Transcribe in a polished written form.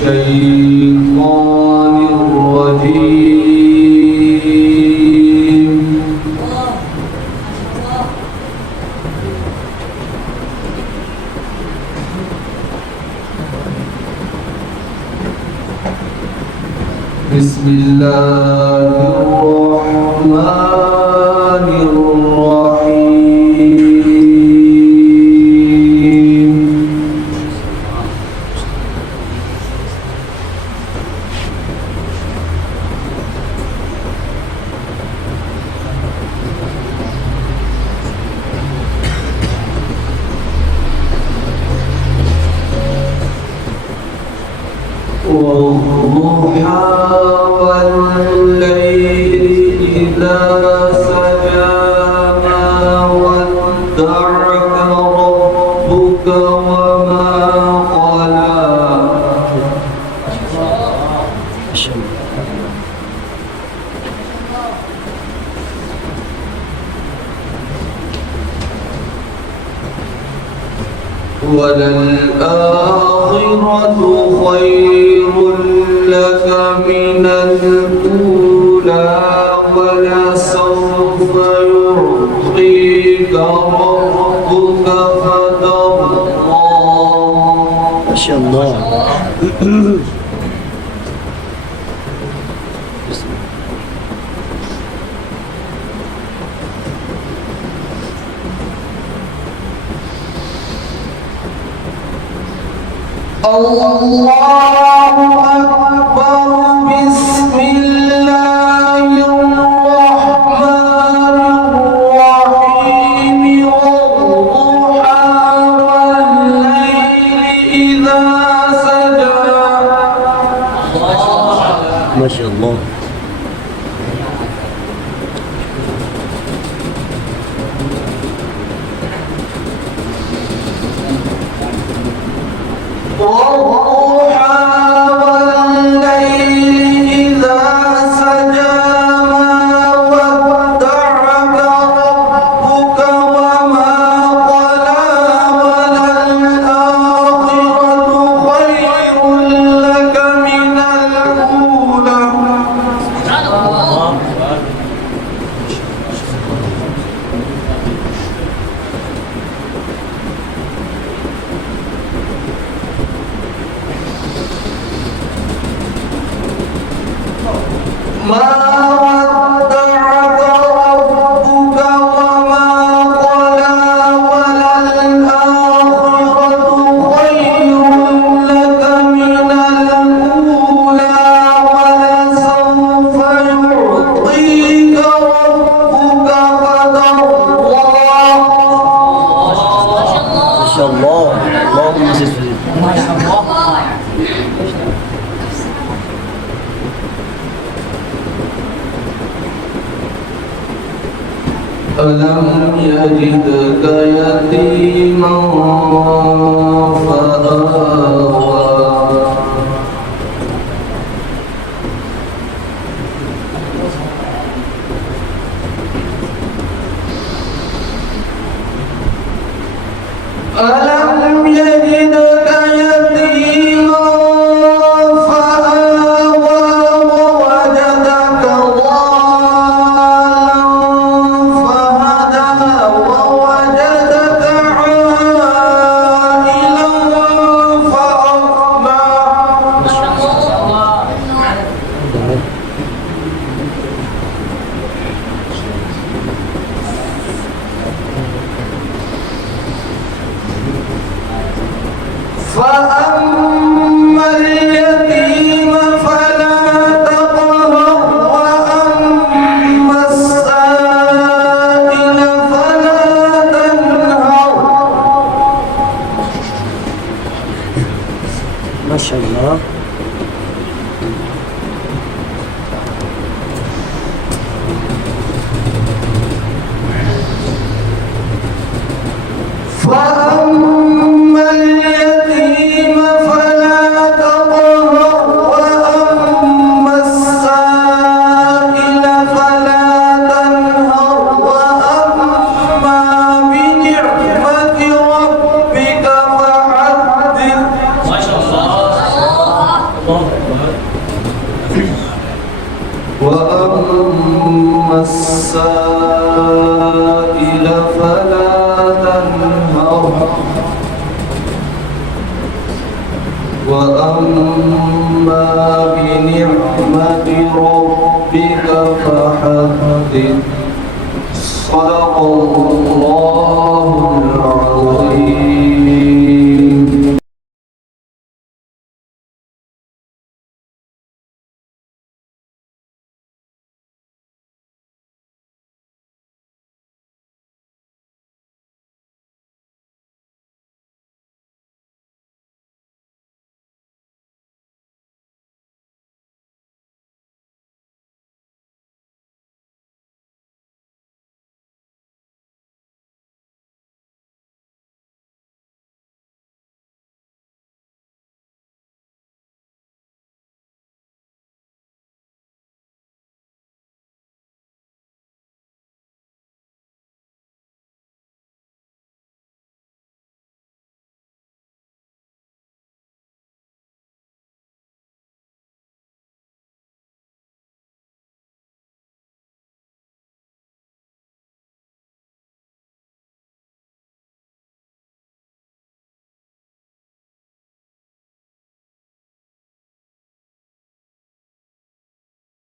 الشيطان الرجيم. بسم الله الرحمن الرحيم. والضحى والليل إذا سجى ما ودعك ربك وما قلى. وللآخرة خير لك من الأولى ولسوف يعطيك ربك فترضى. ما شاء الله. الله أكبر. بسم الله الرحمن الرحيم. والضحى والليل إذا سجى. ما شاء الله. والضحى والليل إذا سجى ما ودعك ربك وما قلى. وللآخرة خير لك من الأولى. ما ودعك ربك وما قلى. وللآخرة خير لك من الأولى ولسوف يعطيك ربك فترضى. ما شاء الله. اللهم زد في ما شاء الله. ألم يجدك يتيما فآوى. ألم يجدك يتيما فآوى ووجدك ضالا فهدى ووجدك عائلا فأغنى. فأما اليتيم فلا تقهر وأما السائل فلا تنهر. ما شاء الله. فأما اليتيم فلا تقهر وأما السائل فلا تنهر. وأما بنعمة ربك فحدث. ما شاء الله. وأما بنعمة ربك فحدث. صدق الله